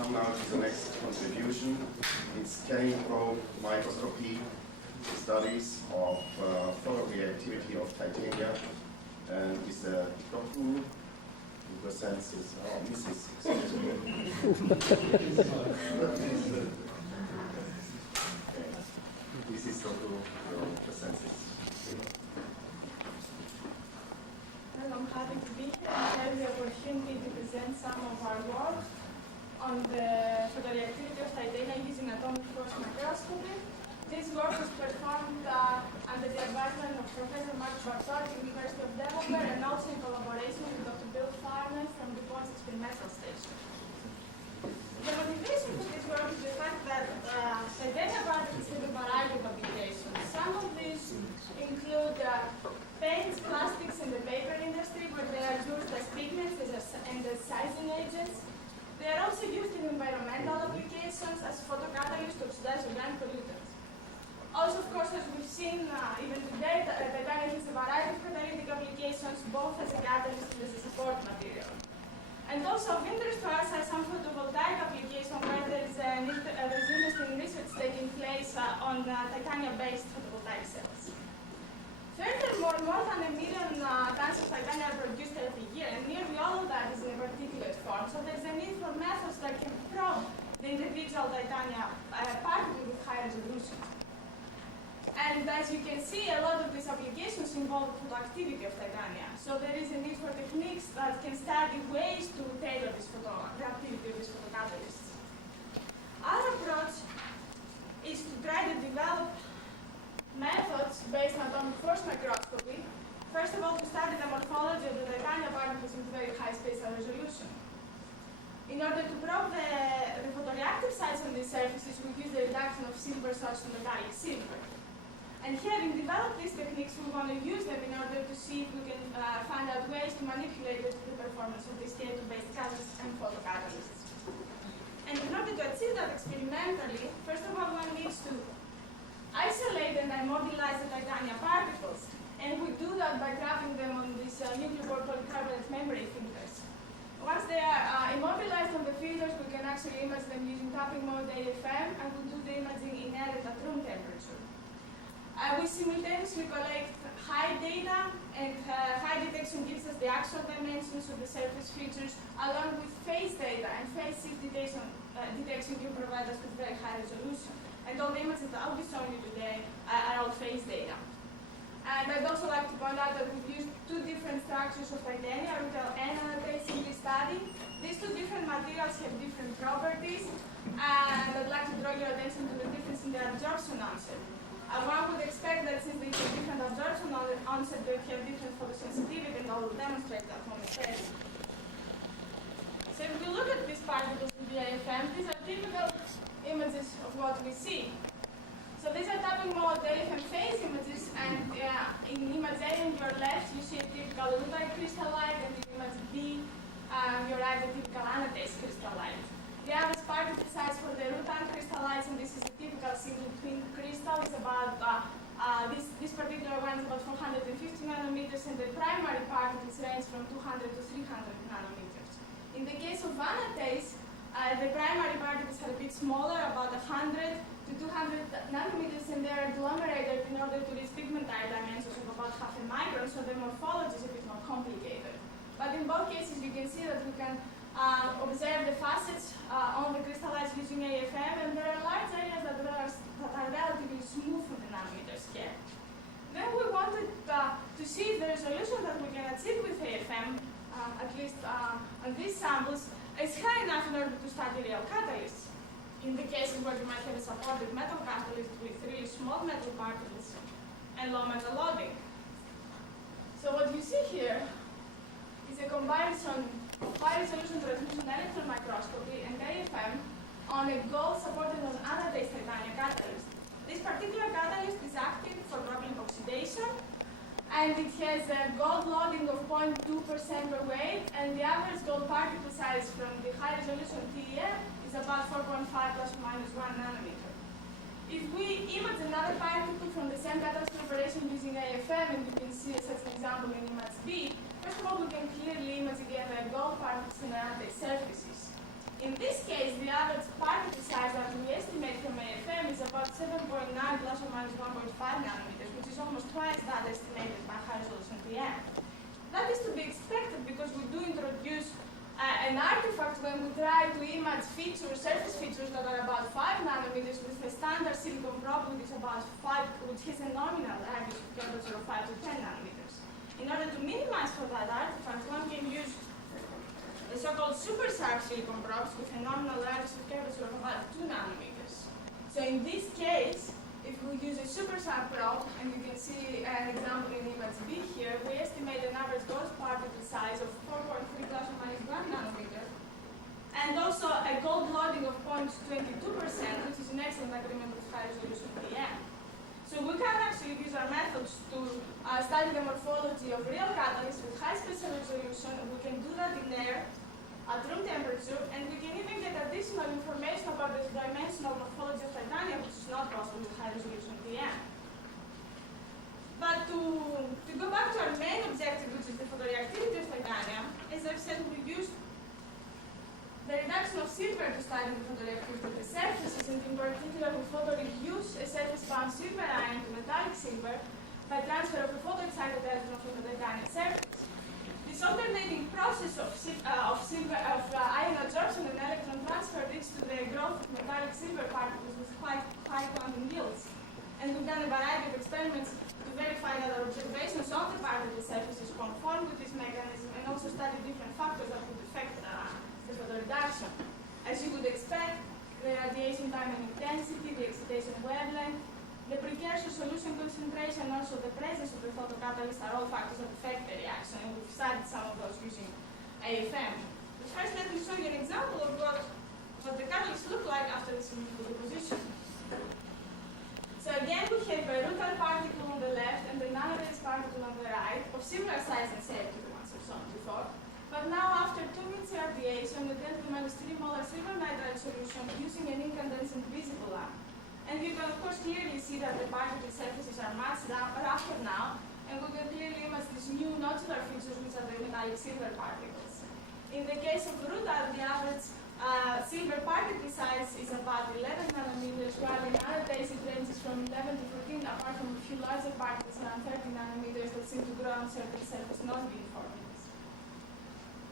come now to the next contribution. It's scanning probe microscopy studies of photoreactivity of titania, and with Dokou, who presents his, Mrs. Excuse me. This is Dokou who presents this. Well, I'm happy to be here and have the opportunity to present some of our work on the photoreactivity of titania using atomic force microscopy. This work was performed under the advisement of Professor Mark Bartot, University of Delaware, and also in collaboration with Dr. Bill Farman from the DuPont's experimental station. The motivation for this work is the fact that titania particles have a variety of applications. Some of these include paints, plastics, and the paper industry, where they are used as pigments and as sizing agents. They are also used in environmental applications as photocatalysts to oxidize organic pollutants. Also, of course, as we've seen even today, titania has a variety of catalytic applications, both as a catalyst and as a support material. And also of interest to us are some photovoltaic applications where there's interesting research taking place on titania-based photovoltaic cells. Furthermore, more than 1 million tons of titania are produced every year, and nearly all of that is in a particulate form. So there's a need for methods that can probe the individual titania particle with high resolution. And as you can see, a lot of these applications involve photoactivity of titania. So there is a need for techniques that can study ways to tailor this the activity of these photocatalysts. Our approach is to try to develop methods based on atomic force microscopy. First of all, to study the morphology of the titania particles with very high spatial resolution. In order to probe the photoreactive sites on these surfaces, we use the reduction of silver salts to metallic silver. And having developed these techniques, we want to use them in order to see if we can find out ways to manipulate the performance of these K2-based catalysts and photocatalysts. And in order to achieve that experimentally, first of all, one needs to isolate and immobilize the titania particles. And we do that by grabbing them on these nuclear polycarbonate membrane filters. Once they are immobilized on the filters, we can actually image them using tapping mode AFM, and we do the imaging in air at room temperature. We simultaneously collect high data, and high detection gives us the actual dimensions of the surface features, along with phase data, and phase shift detection can provide us with very high resolution. And all the images that I'll be showing you today are all phase data. And I'd also like to point out that we've used two different structures of titania, rutile and anatase, in this study. These two different materials have different properties, and I'd like to draw your attention to the difference in the absorption onset. One would expect that since they have different absorption onset, they have different photosensitivity, and I will demonstrate that momentarily. So if we look at these particles with the AFM, these are typical images of what we see. So these are tapping mode AFM phase images, and in image A on your left, you see a typical rutile crystallite, and in image B, on your right, a typical anatase crystallite. The average particle size for the rutile crystallites, and this is a typical single twin crystal, is about, this particular one is about 450 nanometers, and the primary particles range from 200 to 300 nanometers. In the case of anatase, the primary particles are a bit smaller, about 100 to 200 nanometers, and they are agglomerated in order to reach pigmentite dimensions of about half a micron, so the morphology is a bit more complicated. But in both cases, you can see that we can observe the facets on the crystallites using AFM, and there are large areas that are relatively smooth on the nanometer scale. Then we wanted to see the resolution that we can achieve with AFM, at least on these samples, is high enough in order to study real catalysts. In the cases where you might have a supported metal catalyst with really small metal particles and low metal loading. So what you see here is a comparison of high-resolution transmission electron microscopy and AFM on a gold supported on anatase titania catalyst. This particular catalyst is active for dropping oxidation, and it has a gold loading of 0.2% per weight, and the average gold particle size from the high-resolution TEM is about 4.5 plus or minus 1 nanometer. If we image another particle from the same catalyst preparation using AFM, and you can see such an example in image B, first of all, we can clearly image again the gold particles in the anatase surfaces. In this case, the average particle size that we estimate from AFM is about 7.9 plus or minus 1.5 nanometers, which is almost twice that estimated by high-resolution TM. That is to be expected because we do introduce an artifact when we try to image features, surface features that are about 5 nanometers with a standard silicon probe which is about 5, which has a nominal radius of curvature of 5 to 10 nanometers. In order to minimize for that artifact, one can use the so-called super sharp silicon probes with a nominal radius of curvature of about 2 nanometers. So in this case, if we use a super sharp probe, and you can see an example in image B here, we estimate an average ghost particle size of 4.3 plus or minus 1 nanometer, and also a gold loading of 0.22%, which is an excellent agreement with high resolution PM. So we can actually use our methods to study the morphology of real catalysts with high spatial resolution. We can do that in air at room temperature, and we can even get additional information about the dimensional morphology of titania, which is not possible with high resolution TM. But to go back to our main objective, which is the photoreactivity of titania, as I've said, we used the reduction of silver to study the photoreactivity of the surfaces, and in particular, we photoreduce a surface-bound silver ion to metallic silver by transfer of a photoexcited electron from the titanium surface. This alternating process of ion absorption and electron transfer leads to the growth of metallic silver particles with quite high quantum yields. And we've done a variety of experiments to verify that our observations on the particle surfaces conform with this mechanism, and also study different factors that would affect the photoreduction. As you would expect, the radiation time and intensity, the excitation wavelength, the precursor solution concentration, and also the presence of the photocatalyst are all factors that affect the reaction, and we've studied some of those using AFM. But first, let me show you an example of what the catalysts look like after the chemical deposition. So again, we have a rutile particle on the left and the nanorays particle on the right, of similar size and shape to the ones I've shown before. But now, after 2 minutes irradiation, we then minus 3 molar silver nitride solution using an incandescent visible lamp. And you can, of course, clearly see that the particle surfaces are much rougher now, and we can clearly image these new nodular features, which are the metallic silver particles. In the case of rutile, the average silver particle size is about 11 nanometers, while in other days it ranges from 11 to 14, apart from a few larger particles around 30 nanometers that seem to grow on certain surface non-uniformities.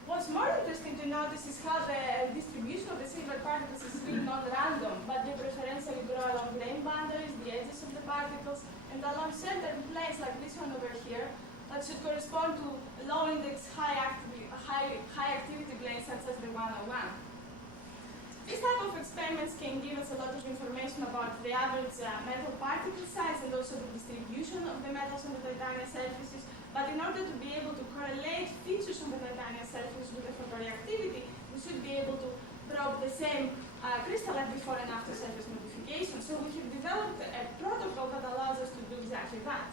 What's more interesting to notice is how the distribution of the silver particles is still not random, but they preferentially grow along grain boundaries, the edges of the particles, and along certain planes like this one over here that should correspond to low index high activity planes such as the 101. This type of experiments can give us a lot of information about the average metal particle size and also the distribution of the metals on the titanium surfaces. But in order to be able to correlate features on the titanium surface with the photoreactivity, we should be able to probe the same crystallite before and after surface modification. So we have developed a protocol that allows us to do exactly that.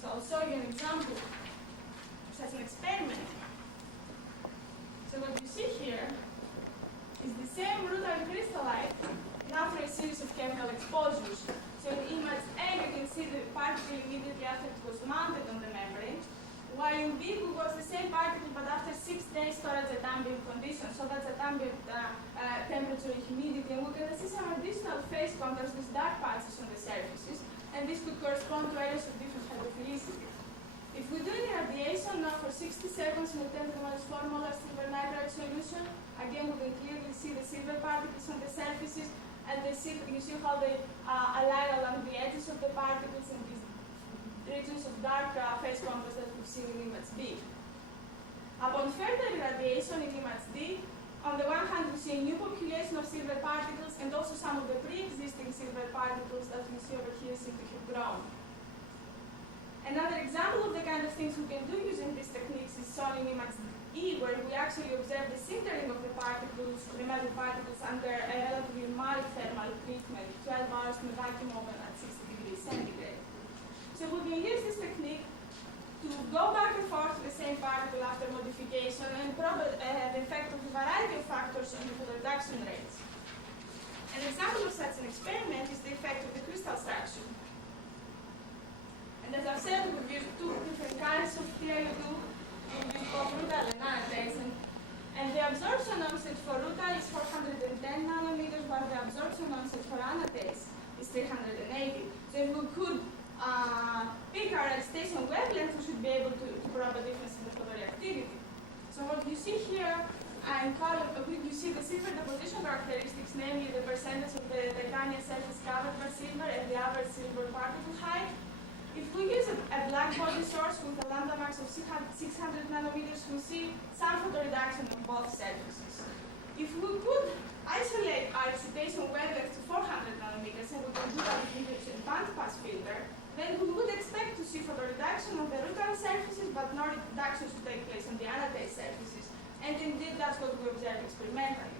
So I'll show you an example of such an experiment. So what you see here is the same rutile crystallite after a series of chemical exposures. So in image A, you can see the particle immediately after it was mounted on the membrane, while in B, we got the same particle, but after 6 days storage at ambient conditions, so that's at ambient temperature and humidity, and we can see some additional phase contours, these dark patches on the surfaces, and this could correspond to areas of different hydrophilicity. If we do an irradiation now for 60 seconds in a 10 to minus 4 molar silver nitride solution, again we can clearly see the silver particles on the surfaces, and you see how they align along the edges of the particles in these regions of dark phase contours that we've seen in image B. Upon further irradiation in image D, on the one hand we see a new population of silver particles, and also some of the pre-existing silver particles that we see over here seem to have grown. Another example of the kind of things we can do using these techniques is shown in image E, where we actually observe the sintering of the particles, the metal particles, under a relatively mild thermal treatment, 12 hours in a vacuum oven at 60 degrees centigrade. So we can use this technique to go back and forth to the same particle after modification and probe the effect of a variety of factors on the photoreduction rates. An example of such an experiment is the effect of the crystal structure. And as I've said, we've used two different kinds of TiO2. We've used both rutile and nanorays, And the absorption onset for ruta is 410 nanometers, while the absorption onset for anatase is 380. So if we could pick our excitation wavelength, we should be able to probe a difference in the photoreactivity. So what you see here in column, you see the silver deposition characteristics, namely the percentage of the titania surface covered by silver and the average silver particle height. If we use a black body source with a lambda max of 600 nanometers, we see some photoreduction of both surfaces. If we could isolate our excitation wavelength to 400 nanometers and we can do that with a bandpass filter, then we would expect to see photoreduction on the rutal surfaces, but no reductions to take place on the anatase surfaces. And indeed, that's what we observed experimentally.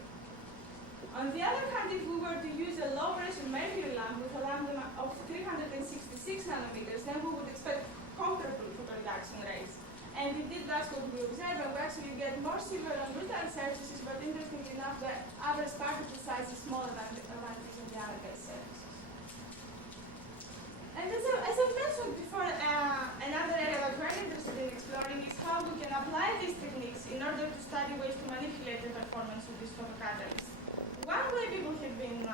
On the other hand, if we were to use a low-pressure mercury lamp with a lambda of 366 nanometers, then we would expect comparable photoreduction rates. And indeed, that's what we observe, and we actually get more silver on rutal surfaces, but interestingly enough, the average particle size is smaller than it is on the anatase surfaces. And as I mentioned before, another area that we're interested in exploring is how we can apply these techniques in order to study ways to manipulate the performance of these photocatalysts. One way people have been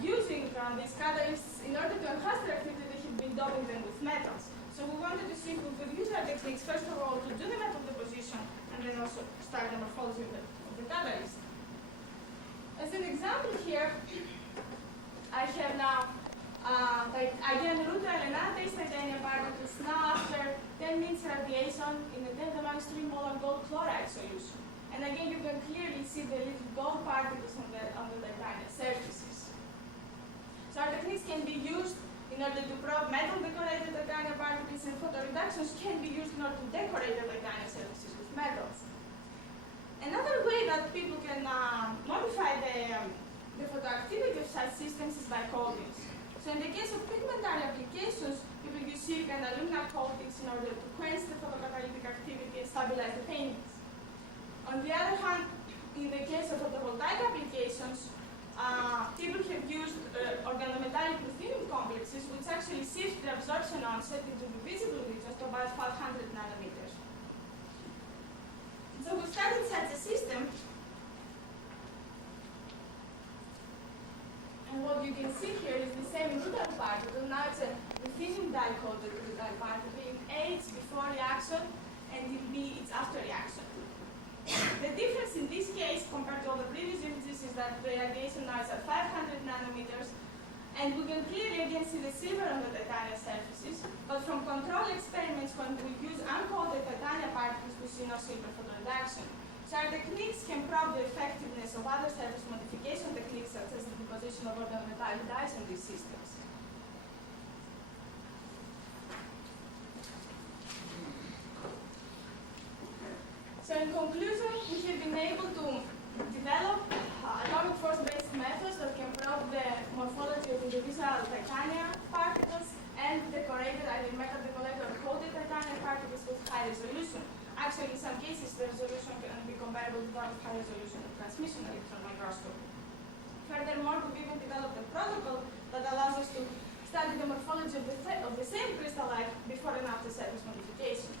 using these catalysts in order to enhance their activity, they have been doping them with metals. So we wanted to see if we could use our techniques, first of all, to do the metal deposition, and then also study the morphology of the catalyst. As an example here, I have now again, rutal and anatase titanium particles now after 10 minutes radiation in a 10⁻³ molar gold chloride solution. And again, you can clearly see the little gold particles on the titanium surfaces. So our techniques can be used in order to probe metal decorated titanium particles, and photoreductions can be used in order to decorate the titanium surfaces with metals. Another way that people can modify the photoactivity of such systems is by coatings. So in the case of pigmentary applications, people use silica and alumina coatings in order to quench the photocatalytic activity and stabilize the paintings. On the other hand, in the case of photovoltaic applications, people have used organometallic ruthenium complexes, which actually shift the absorption onset into the visible regions to about 500 nanometers. So we studied such a system. And what you can see here is the same rutal particle. Now it's a ruthenium dye-coated rutal particle. In A, it's before reaction, and in B, it's after reaction. The difference in this case compared to all the previous images is that the radiation now is at 500 nanometers, and we can clearly again see the silver on the titanium surfaces, but from control experiments when we use uncoated titanium particles, we see no silver photoreduction. So our techniques can probe the effectiveness of other surface modification techniques, such as the deposition of organometallic dyes on these systems. So in conclusion, we have been able to develop atomic force-based methods that can probe the morphology of individual titanium particles and decorated, either metal decorated or coated titanium particles with high resolution. Actually, in some cases, the resolution can be comparable to that of high resolution transmission electron microscopy. Furthermore, we've even developed a protocol that allows us to study the morphology of the same crystallite before and after surface modification.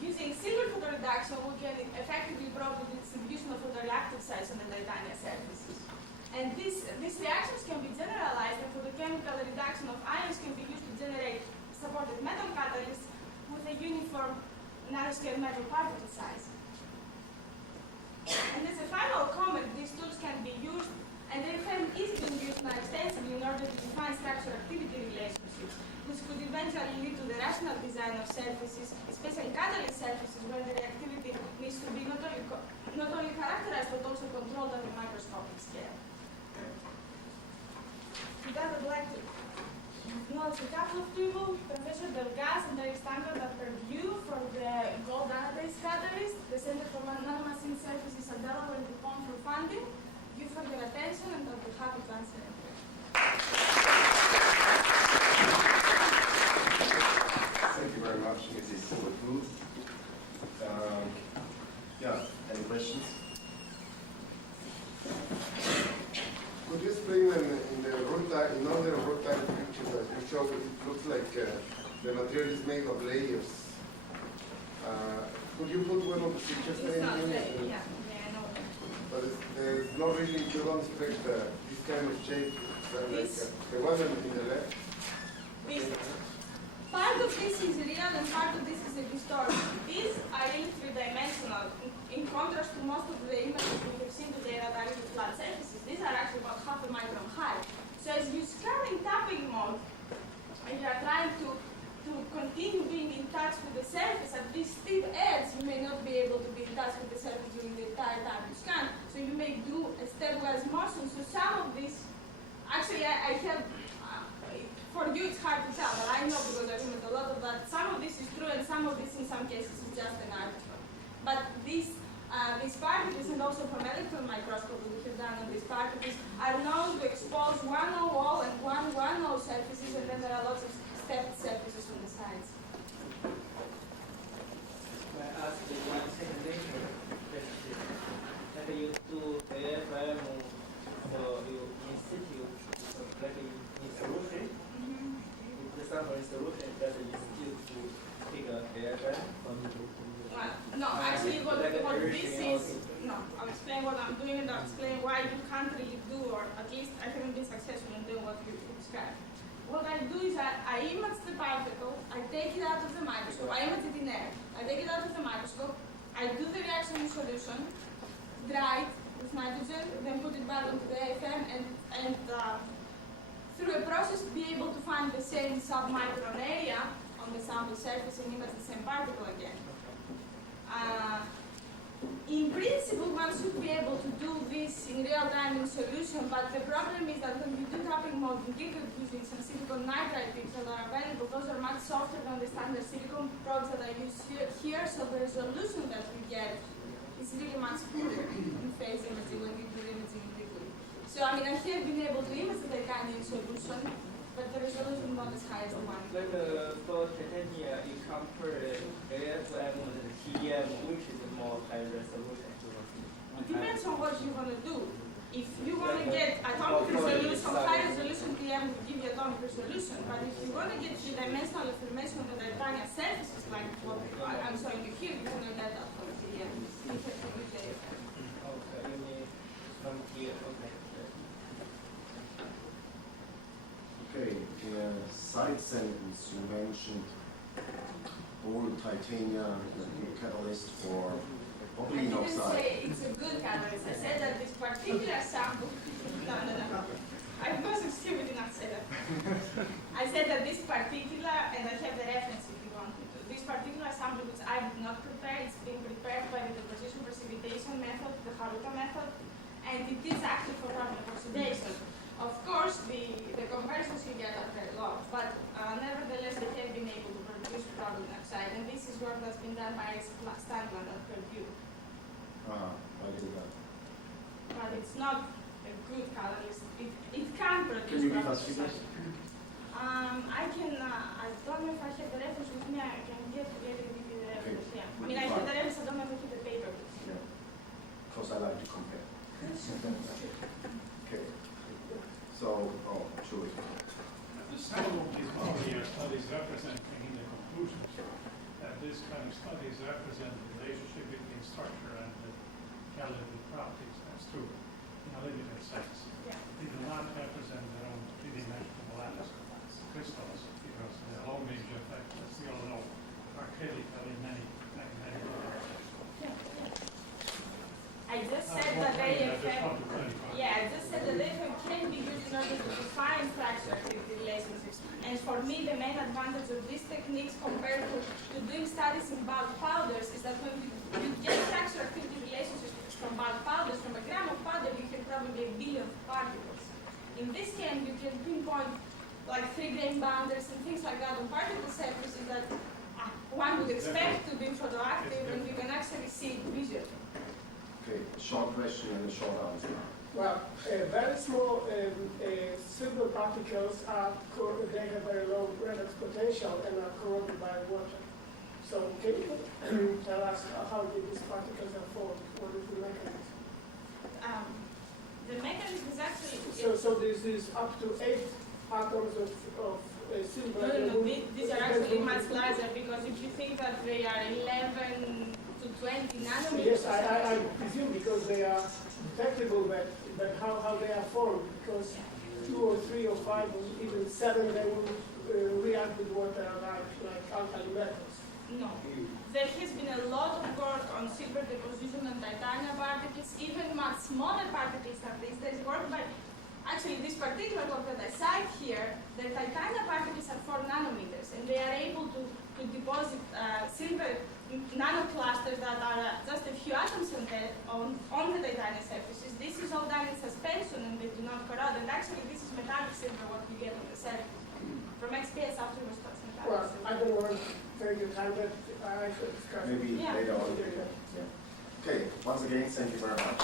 Using silver photoreduction, we can effectively probe the distribution of photoreactive sites on the titanium surfaces. And these reactions can be generalized, and photochemical reduction of ions can be used to generate supported metal catalysts with a uniform nanoscale metal particle size. And as a final comment, these tools can be used, and they have easily been used now extensively in order to define structure-activity relationships, which could eventually lead to the rational design of surfaces, especially catalyst surfaces, where the reactivity needs to be not only characterized but also controlled at a microscopic scale. With that, I'd like to acknowledge a couple of people, Professor Delgas and Eric Stanford at Purdue for the gold anatase catalyst, the Center for Nanomachine Surfaces at Delaware and DuPont for funding. Thank you for your attention, and I'll be happy to answer any questions. Thank you very much, Mrs. Dokou. Yeah, any questions? Could you explain in order of runtime pictures that you show, it looks like the material is made of layers. Could you put one of the pictures It's there? not in very, here? yeah, I know. But there's no really, you don't expect this kind of shape. This? The one in the left. This. Part of this is real and part of this is a distortion. These are really three-dimensional. In contrast to most of the images we have seen today that are really flat surfaces, these are actually about half a micron high. So as you scan in tapping mode, and you are trying to continue being in touch with the surface at this steep edge, you may not be able to be in touch with the surface during the entire time you scan. So you may do a stepwise motion. So some of this, actually I have, for you it's hard to tell, but I know because I remember a lot of that. Some of this is true and some of this in some cases is just an artifact. But these particles, and also from electron microscopy we have done on these particles, are known to expose 1-0 wall and 1-1-0 surfaces, and then there are lots of stepped surfaces on the sides. I asked one secondary question. Like you do AFM for your institute, like in solution, if the sample in solution, does the institute to take a AFM? Well, no, actually what this is, no, I'll explain what I'm doing and I'll explain why you can't really do, or at least I haven't been successful in doing what you described. What I do is I image the particle, I take it out of the microscope, I image it in air, I take it out of the microscope, I do the reaction in solution, dry it with nitrogen, then put it back into the AFM, and through a process to be able to find the same submicron area on the sample surface and image the same particle again. In principle, one should be able to do this in real time in solution, but the problem is that when you do tapping mode in liquid using some silicon nitride tips that are available, those are much softer than the standard silicon probes that I use here, so the resolution that we get is really much poorer in phase imaging when we do imaging in liquid. So I mean, I have been able to image the titania in solution, but the resolution is not as high as the one. Like for titania, you compare AFM and the TM, which is a more high resolution. It depends on what you want to do. If you want to get atomic resolution, high resolution TM will give you atomic resolution, but if you want to get three-dimensional information on the titania surfaces, like what I'm showing you here, you cannot get that from TM. You have to use the AFM. Okay, you need from here, okay. Okay, in a side sentence you mentioned gold titania as a good catalyst for I propylene didn't oxide. say it's a good catalyst. I said that this particular sample, no. I wasn't stupid enough to say that. I said that this particular, and I have the reference if you want me to, this particular sample which I did not prepare, it's being prepared by the deposition precipitation method, the Haruka method, and it is actually for carbon oxidation. Of course, the comparisons you get are very low, but nevertheless, they have been able to produce carbon dioxide, and this is work that's been done by Stanland at Purdue. I did that. But it's not a good catalyst. It can produce Can you give carbon us figures? dioxide. I can, I don't know if I have the reference with me, I can get together and give you the reference, Okay. yeah. I mean, I have the reference, I don't know if I have the paper. Yeah. Because I like to compare. Okay. So, sure. Some of these multi-year studies represent, in the conclusions, that this kind of studies represent the relationship between structure and the chemical properties. That's true in a limited sense. Yeah. They do not represent their own three-dimensional lattice crystals because the homage effect, as we all know, are critical in many ways. I just said that they have, yeah, I just said that they can be used in order to define structure activity relationships. And for me, the main advantage of these techniques compared to doing studies in bulk powders is that when you get structure activity relationships from bulk powders, from a gram of powder, you can probably a billion particles. In this case, you can pinpoint like 3-grain boundaries and things like that on particle surfaces that one would expect to be photoactive, and you can actually see it visually. Okay, short question and a short answer. Well, very small silver particles they have very low redox potential and are corroded by water. So can you tell us how did these particles are formed? What is the mechanism? The mechanism is actually... So this is up to 8 atoms of silver. No, these are actually much larger, because if you think that they are 11 to 20 nanometers. Yes, I presume because they are detectable, but how they are formed, because 2 or 3 or 5 or even 7, they will react with water like alkali metals. No. There has been a lot of work on silver deposition and titania particles, even much smaller particles than this. There's work by, actually this particular work that I cite here, the titania particles are 4 nanometers, and they are able to deposit silver nanoclusters that are just a few atoms on the titania surfaces. This is all done in suspension and they do not corrode. And actually this is metallic silver, what you get on the surface. From XPS afterwards, that's metallic Well, silver. I don't want to take your time, but I should discuss it. Maybe Yeah. later on. Yeah. Okay, once again, thank you very much.